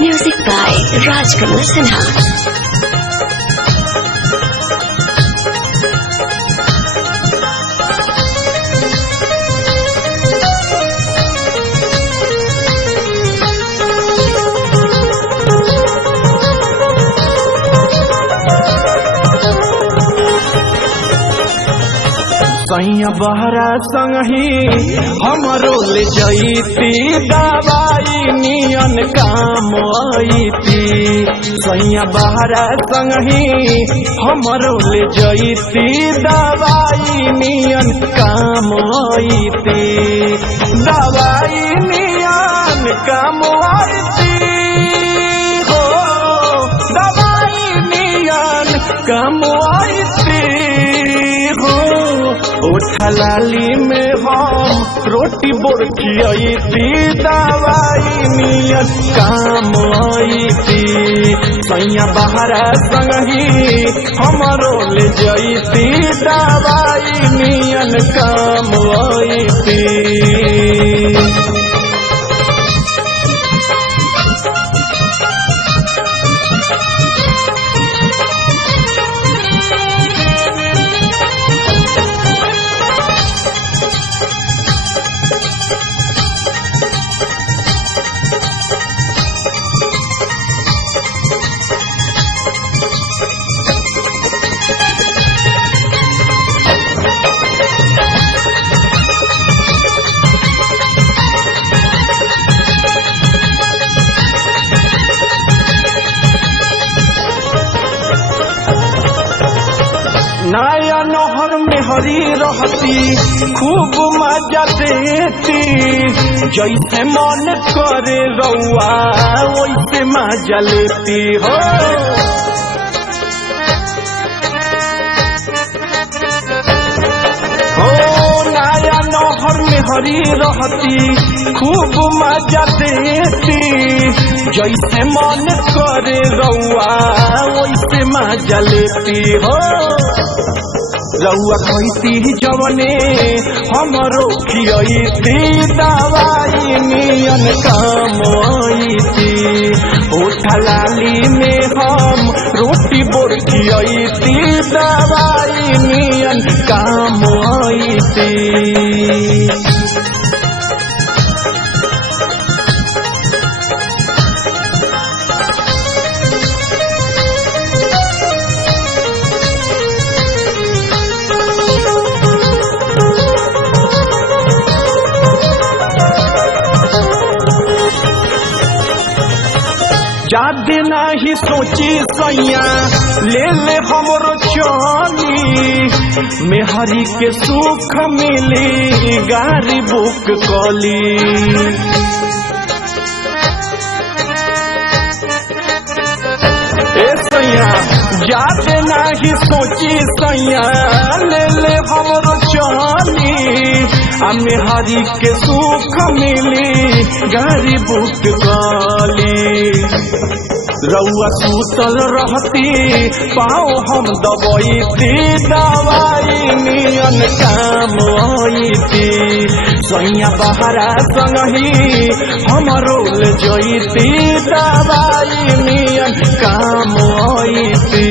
Music by Rajkamal Sinha. सैया बहरा संगही हमरो ले जईती दवाई नियन काम आईती। सैया बहरा संगही हमरो ले जईती दवाई नियन काम आईती। दवाई नियन काम आईती हो, दवाई नियन काम आईती हो। उठलाली में हम रोटी बोरखियती दवाई नियन काम आईती। सैया बहरा संगही हमरो ले जईती दवाई नियन काम आईती। नया नहर में हरी रहती खूब मजा देती। जैसे मन करे रउआ वैसे मजा लेती हो। नया नहर में हरी रहती खूब मजा देती। जैसे मन करे रउआ वैसे मजा लेती हो। रउआ खैती जवने हमरो खियती दवाई नियन काम आईती। उठलाली में हम रोटी बोरखियती दवाई नियन काम आईती। जादे नहीं सोची सैया ले ले हमरो चली। मेहरी के सुख मिली गाड़ी बुक कली। ए सैया जादे नहीं सोची सैया ले ले हमरो चली। मेहरी के सुख मिली गाड़ी बुक कली। रउआ सुतल रहती पाओ हम दबईती दवाई नियन काम आईती। सैया बहरा संगही हमरो ले जईती दवाई नियन काम आईती।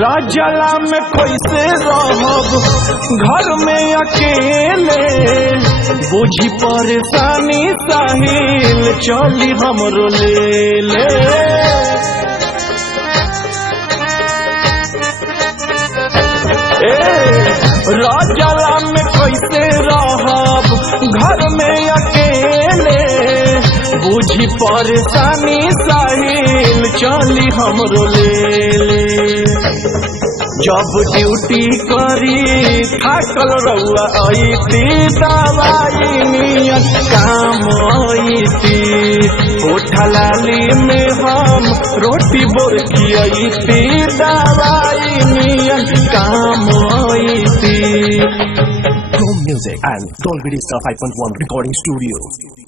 राजला में कैसे रहब घर में अकेले। बुझी परेशानी साहिल चली हमरो ले ले। राजला में कैसे रहब घर में अकेले। बुझी परेशानी साहिल चली हमरो ले ले। जब ड्यूटी करी थाकल रउआ अइती दवाई नियन काम अइती होठा लाली में हम रोटी बोर खियती दवाई नियन काम अइती। Chrome Music and Dolby Digital 5.1 Recording Studio.